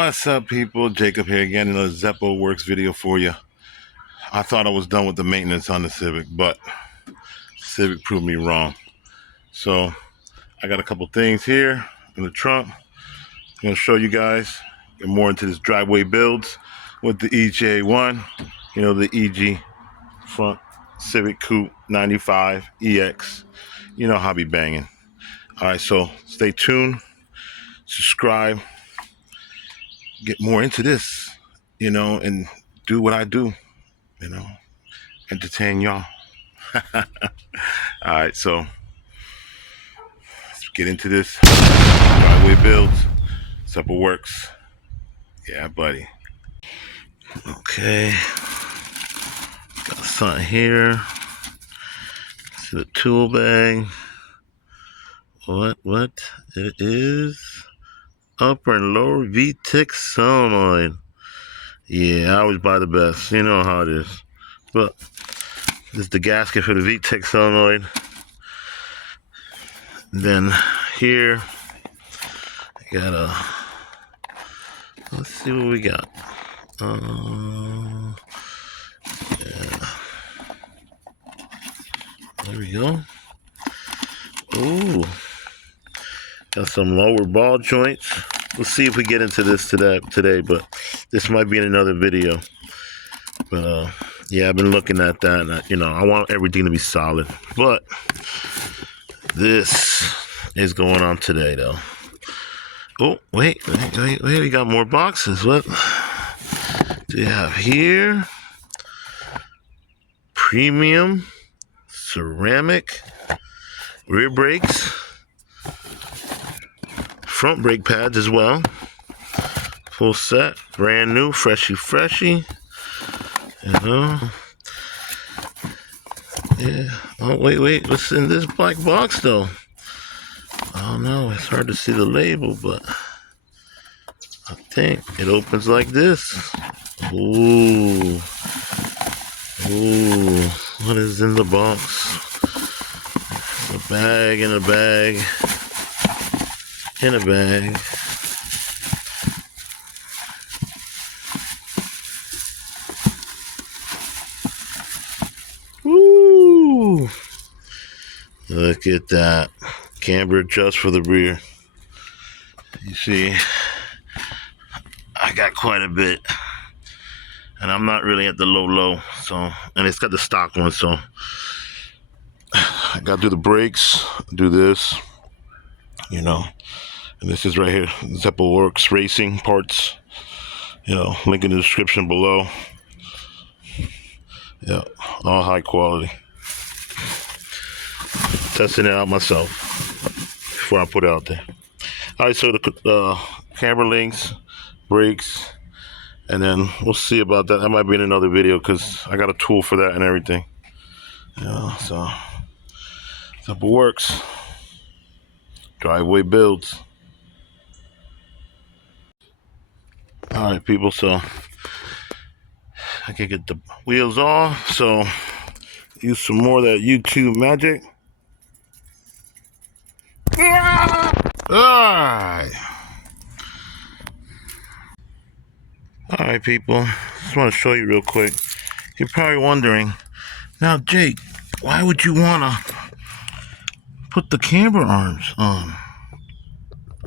What's up, people? Jacob here again. Another Zeppo Works video for you. I thought I was done with the maintenance on the Civic, but Civic proved me wrong. So I got a couple things here in the trunk. I'm going to show you guys, get more into this driveway builds with the EJ1, you know, the EG front Civic Coupe 95 EX. You know how I be banging. All right, so stay tuned, subscribe, get more into this, you know, and do what I do, you know, entertain y'all. All right, so let's get into this driveway builds. Zeppo Works. Yeah, buddy. Okay, got something here. See the tool bag. What? It is upper and lower VTEC solenoid. Yeah, I always buy the best. You know how it is. But this is the gasket for the VTEC solenoid. Then here, I got a. Let's see what we got. Yeah. There we go. Ooh. Got some lower ball joints. We'll see if we get into this today, but this might be in another video. But yeah, I've been looking at that, and I want everything to be solid. But this is going on today, though. Oh, wait, we got more boxes. What do you have here? Premium ceramic rear brakes, front brake pads as well. Full set, brand new, freshy. You know. Yeah. Oh, wait. What's in this black box, though? Oh, no. It's hard to see the label, but I think it opens like this. Ooh. What is in the box? A bag in a bag. In a bag. Woo! Look at that. Camber adjust for the rear. You see, I got quite a bit. And I'm not really at the low, so, and it's got the stock one, so I gotta do the brakes, do this, you know, and this is right here, Zeppo Works Racing parts, you know, link in the description below. Yeah, all high quality. Testing it out myself before I put it out there. All right, so the camber links, brakes, and then we'll see about that. That might be in another video because I got a tool for that and everything. Yeah, so Zeppo Works. Driveway builds. All right, people. So I can get the wheels off. So use some more of that YouTube magic. All right, people. Just want to show you real quick. You're probably wondering, now, Jake, why would you want to put the camber arms on?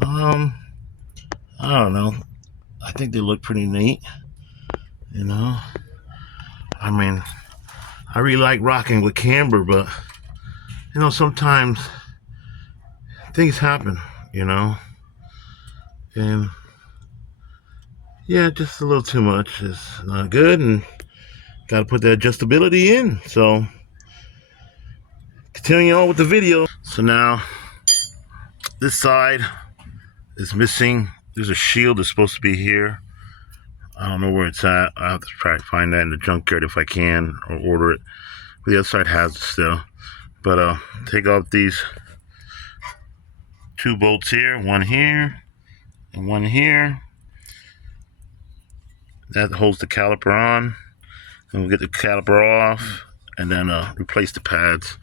I don't know. I think they look pretty neat. You know? I mean, I really like rocking with camber, but, you know, sometimes things happen, you know? And, yeah, just a little too much is not good, and got to put the adjustability in. So, continuing on with the video. So now, this side is missing. There's a shield that's supposed to be here. I don't know where it's at. I'll have to try to find that in the junkyard if I can, or order it. But the other side has it still. But take off these two bolts here, one here and one here. That holds the caliper on. And we'll get the caliper off and then replace the pads.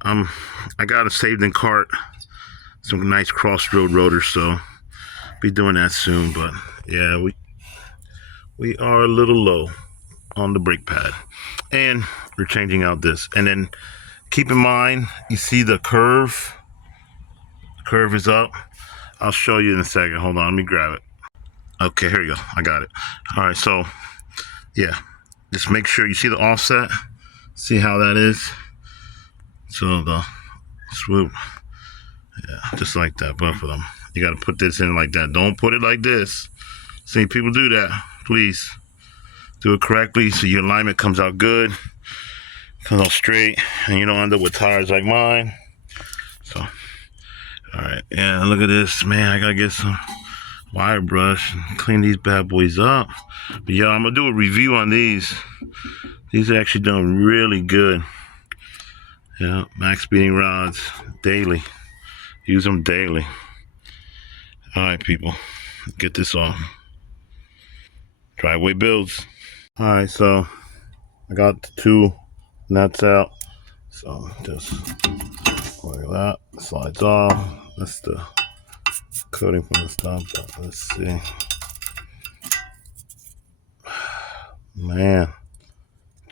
I got a saved in cart, some nice Crossroad rotors, so be doing that soon, but yeah, we are a little low on the brake pad, and we're changing out this. And then keep in mind, you see the curve is up. I'll show you in a second. Hold on, let me grab it. Okay, here you go. I got it. All right, so yeah, just make sure you see the offset. See how that is? So the swoop, yeah, just like that, both of them. You got to put this in like that. Don't put it like this. See, people do that. Please do it correctly so your alignment comes out good, comes out straight, and you don't end up with tires like mine. So, all right, yeah, look at this, man. I gotta get some wire brush and clean these bad boys up. But yeah, I'm gonna do a review on these. These are actually doing really good. Yeah, max speeding rods daily. Use them daily. All right, people, get this off. Driveway builds. All right, so I got the 2 nuts out. So just like that, slides off. That's the coating from the stop. Let's see. Man,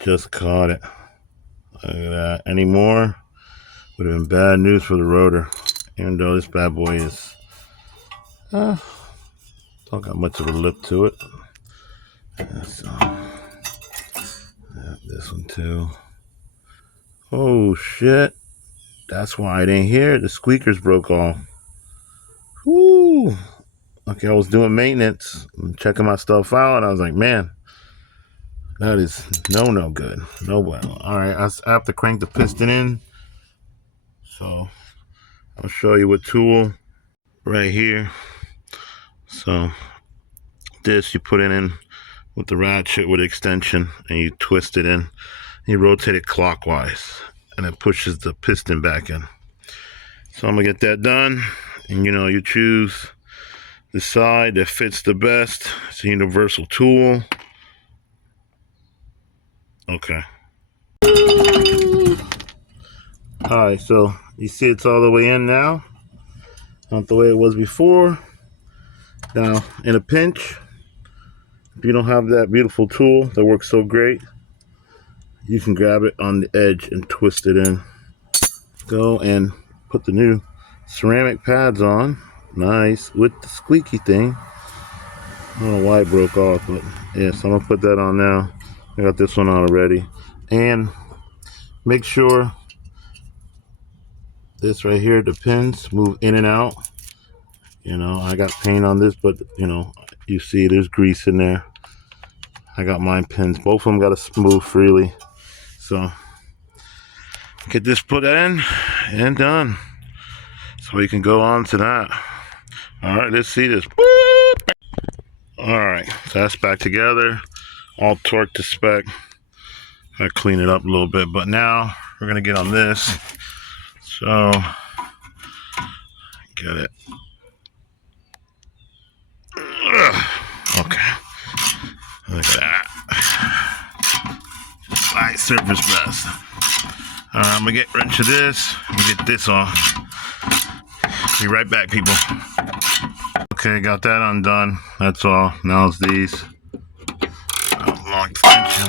just caught it. Look at that. Any more would have been bad news for the rotor. Even though this bad boy is don't got much of a lip to it. So, this one too. Oh shit. That's why I didn't hear it. The squeakers broke off. Whoo. Okay, I was doing maintenance, checking my stuff out, and I was like, man, that is no good. No bueno. All right, I have to crank the piston in. So I'll show you what tool right here. So this you put it in with the ratchet with extension, and you twist it in. You rotate it clockwise, and it pushes the piston back in. So I'm gonna get that done, and you choose the side that fits the best. It's a universal tool. Okay. Alright, so you see it's all the way in now. Not the way it was before. Now, in a pinch, if you don't have that beautiful tool that works so great, you can grab it on the edge and twist it in. Go and put the new ceramic pads on. Nice. With the squeaky thing. I don't know why it broke off, but yeah, so I'm gonna put that on now. I got this one on already. And make sure this right here, the pins move in and out. I got paint on this, but you see there's grease in there. I got mine pins. Both of them got to move freely. So get this put in and done. So we can go on to that. All right, let's see this. All right, so that's back together, all torqued to spec. I clean it up a little bit, but now we're gonna get on this. So get it. Okay, look at that. Light surface rest. All right, I'm gonna get rid of this and get this on. Be right back, people. Okay, got that undone. That's all. Now it's these. Long extension.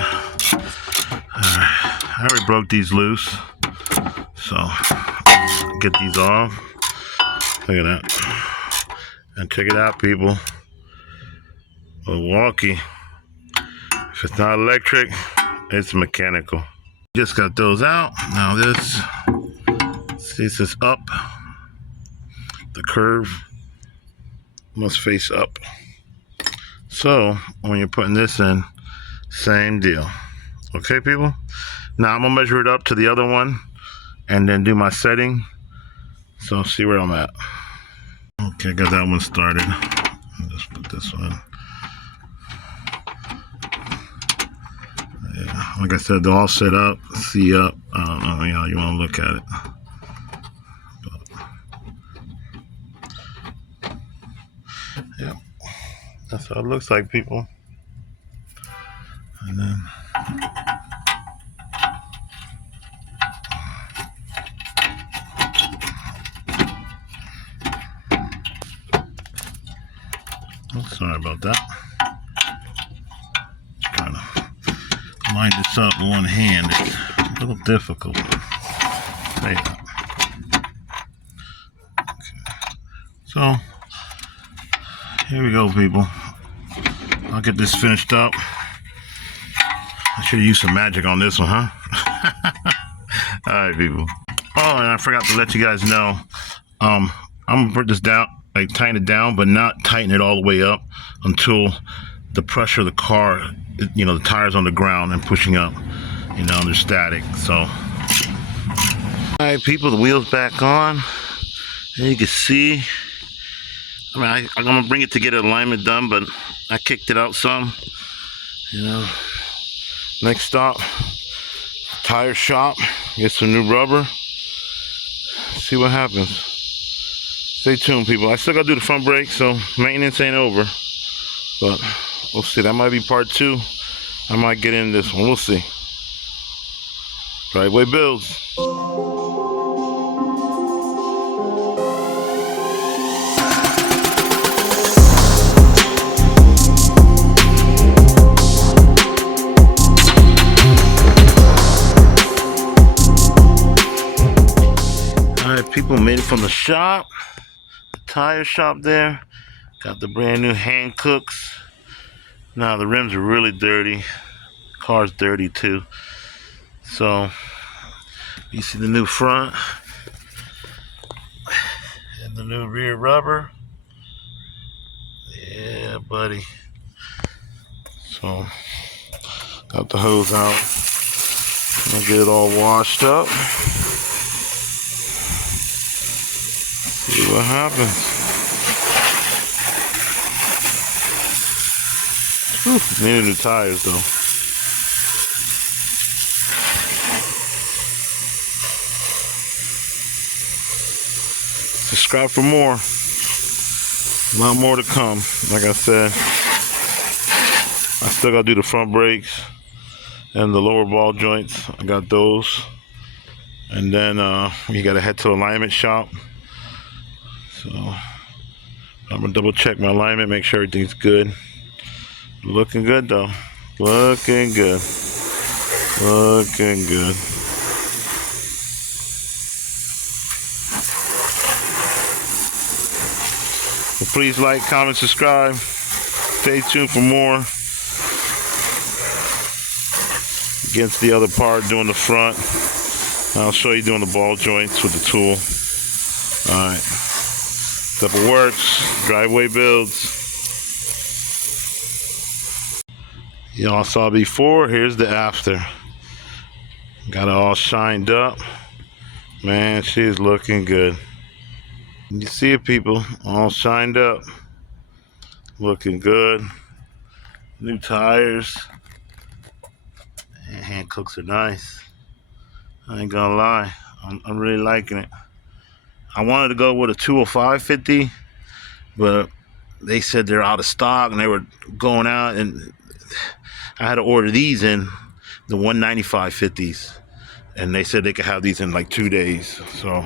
I already broke these loose, so get these off. Look at that. And check it out, people. Milwaukee. If it's not electric, it's mechanical. Just got those out. Now this is up. The curve must face up. So when you're putting this in, same deal. Okay, people? Now I'm gonna measure it up to the other one and then do my setting. So see where I'm at. Okay, got that one started. I'll just put this one. Yeah, like I said, they're all set up, C up. I don't know how you want to look at it. Yeah, that's what it looks like, people. And then Sorry about that. Trying to line this up with one hand. It's a little difficult. Say that. Okay. So here we go, people. I'll get this finished up. I should have used some magic on this one, huh? Alright, people. Oh, and I forgot to let you guys know. I'm gonna put this down, like tighten it down, but not tighten it all the way up until the pressure of the car, you know, the tires on the ground and pushing up, you know, they're static. So, alright, people, the wheels back on. And you can see, I mean, I'm gonna bring it to get alignment done, but I kicked it out some, you know. Next stop, tire shop, get some new rubber, see what happens. Stay tuned, people. I still gotta do the front brake, so maintenance ain't over, but we'll see. That might be part 2. I might get in this one, we'll see. Driveway Builds. People made it from the shop, the tire shop there. Got the brand new hand cooks. Now the rims are really dirty. Car's dirty too. So you see the new front and the new rear rubber. Yeah, buddy. So got the hose out. I'll get it all washed up. See what happens. Needed new tires though. Subscribe for more. A lot more to come. Like I said, I still gotta do the front brakes and the lower ball joints. I got those. And then you gotta head to alignment shop. So I'm gonna double check my alignment, make sure everything's good. Looking good though. Looking good. Looking good. So please like, comment, subscribe. Stay tuned for more. Against the other part, doing the front. I'll show you doing the ball joints with the tool. Alright. Zeppo Works, Driveway Builds. Y'all saw before, here's the after. Got it all shined up. Man, she's looking good. You see it, people, all shined up. Looking good. New tires. Hand cooks are nice. I ain't gonna lie, I'm really liking it. I wanted to go with a 205/50, but they said they're out of stock and they were going out, and I had to order these in, the 195/50s, and they said they could have these in like 2 days. So